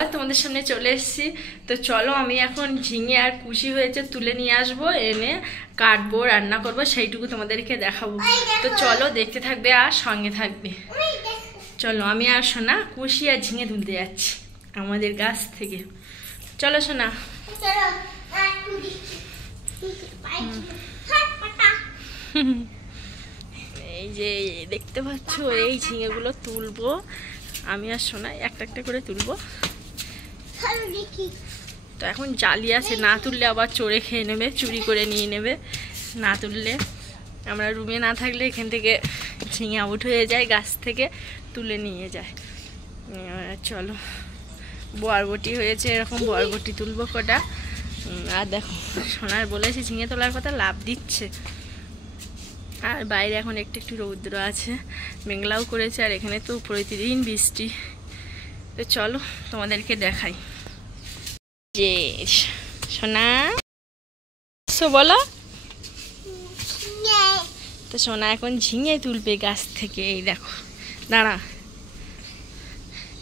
তোমাদের সামনে চলে এসেছি। তো চলো আমি এখন ঝিঙে আর কুশি হয়েছে তুলে নিয়ে আসবো, এনে কাটবো, রান্না করবো, সেইটুকু তোমাদেরকে দেখাবো। তো চলো দেখতে থাকবে আর সঙ্গে থাকবে। চলো আমি আর সোনা কুশি আর ঝিঙে তুলতে যাচ্ছি আমাদের গাছ থেকে। চলো সোনা। এই যে দেখতে পাচ্ছ এই ঝিঙেগুলো তুলবো আমি আর সোনা, একটা একটা করে তুলবো। তো এখন জালি আছে, না তুললে আবার চোরে খেয়ে নেবে, চুরি করে নিয়ে নেবে। না তুললে আমরা রুমে না থাকলে এখান থেকে ঝিঙে আউট হয়ে যায়, গাছ থেকে তুলে নিয়ে যায়। চলো বরবটি হয়েছে, এরকম বরবটি তুলবো কটা। আর দেখো সোনার বলেছে ঝিঙে তোলার কথা, লাভ দিচ্ছে। আর বাইরে এখন একটু একটু রৌদ্র আছে, মেঘলাও করেছে, আর এখানে তো প্রতিদিন বৃষ্টি। তো চলো তোমাদেরকে দেখাই। যে সোনা বলো, তো সোনা এখন ঝিঙে তুলবে গাছ থেকে। এই দেখো দাঁড়া,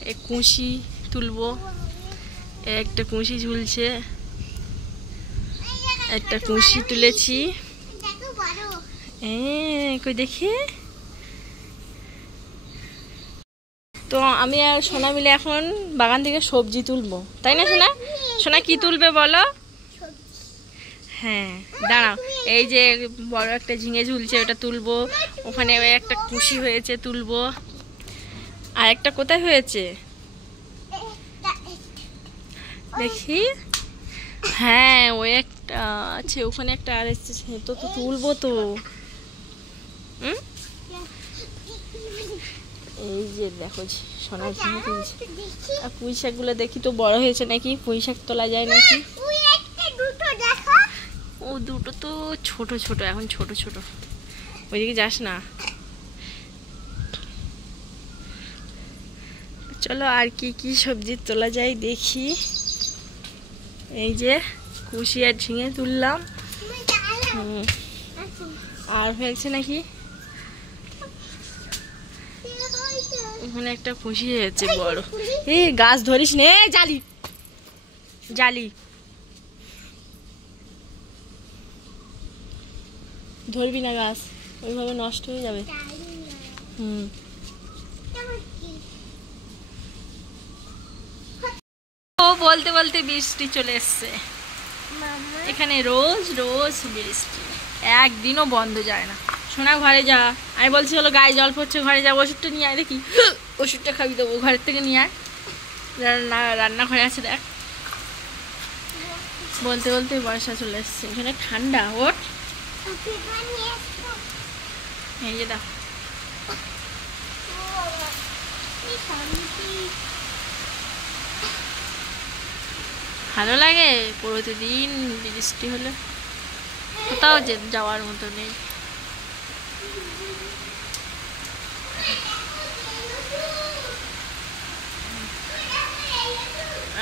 এই কুশি তুলবো, একটা কুশি ঝুলছে, একটা কুশি তুলেছি। কই দেখি। তো আমি আর সোনা মিলে এখন বাগান থেকে সবজি তুলবো, তাই না সোনা? সোনা কি তুলবে বলো? হ্যাঁ দাঁড়াও, এই যে বড় একটা ঝিঙে ঝুলছে ওটা তুলবো, ওখানে একটা কুশি হয়েছে তুলবো, আর একটা কোথায় হয়েছে দেখি। হ্যাঁ ওই একটা আছে ওখানে, একটা আর এসছে, তো তুলবো তো। এই যে দেখো সোনার ঝিঙে তুলছে। আর পুঁই শাকগুলো দেখি তো বড় হয়েছে নাকি, পুঁই শাক তোলা যায় নাকি। ও দুটো তো ছোট ছোট, এখন ছোট ছোট। ওইদিকে যাস না। চলো আর কি কি সবজি তোলা যায় দেখি। এই যে কুশি আর ঝিঙে তুললাম। আর হয়েছে নাকি, ওখানে একটা কুশি হয়েছে বড়। এই গাছ ধরিস নে, জালি জালি ধরবি না, গাছ ওইভাবে নষ্ট হয়ে যাবে। ও বলতে বলতে বৃষ্টি চলে এসছে এখানে, রোজ রোজ বৃষ্টি, একদিনও বন্ধ যায় না। সোনা ঘরে যা, আমি বলছি হলো গায়ে জল পড়ছে, ঘরে যা, ওষুধটা নিয়ে আয় দেখি। ওষুধটা খাবি দেবো, ঘরের থেকে নিয়ে আয়, রান্নাঘরে আছে দেখ। বলতে বলতে বর্ষা চলে এসছে, এখানে ঠান্ডা। ওঠ, এই যে দেখো ভালো লাগে প্রতিদিন বৃষ্টি হলে, কোথাও যাওয়ার মতো নেই।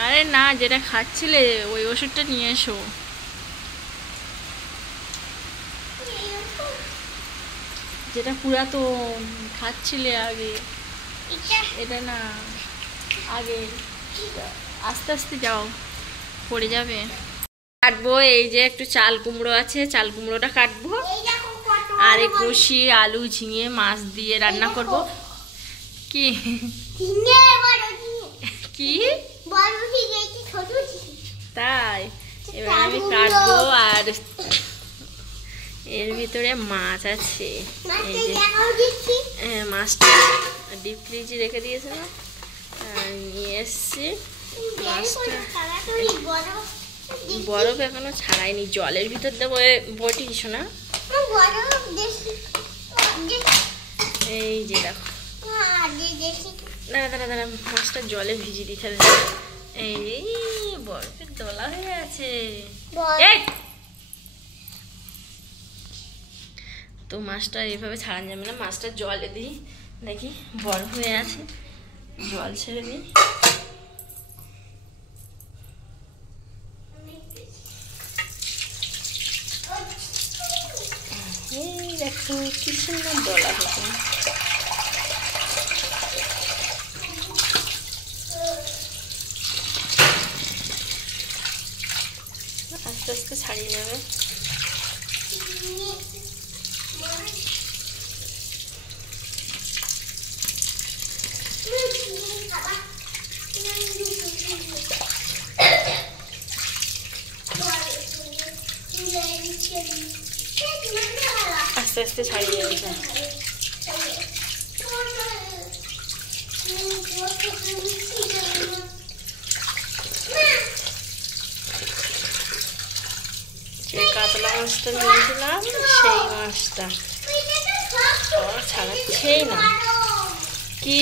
আরে না, যেটা খাচ্ছিলে ওই ওষুধটা নিয়ে এসো। যেটা পুরাতন খাচ্ছিলে আগে, এটা না, আগে। আস্তে আস্তে যাও, পড়ে যাবে। কাটবো, এই যে একটু চাল কুমড়ো আছে, চাল কুমড়োটা কাটবো। আর এই কষি আলু ঝিঙে মাছ দিয়ে রান্না করব। কি কি তাই? এবার আমি কাটবো, আর এর ভিতরে মাছ আছে। এই যে মাছটা ডিপ ফ্রিজে রেখে দিয়েছে না, নিয়ে এসছি মাছটা। বরফ এখনো ছাড়াইনি, জলের ভিতর দেবো বটি কিছু না। এই যে দেখো, দাঁড়া দাঁড়া দাঁড়া, মাছটা জলে ভিজিয়ে দিতে হবে। এই বরফের দলা হয়ে আছে। তো মাছটা এইভাবে ছাড়ানো যাবে না, মাছটা জলে দিই, দেখি বরফ হয়ে আছে, জল ছেড়ে দিই। এই দেখো কি সুন্দর দলা হয়েছে। আস্তে আস্তে ছাড়িয়ে নেবে। আস্তে আস্তে ছাড়িয়ে নেবে। যে কাতলা মাছটা নিয়েছিলাম সেই মাছটা ছাড়াচ্ছেই না। কি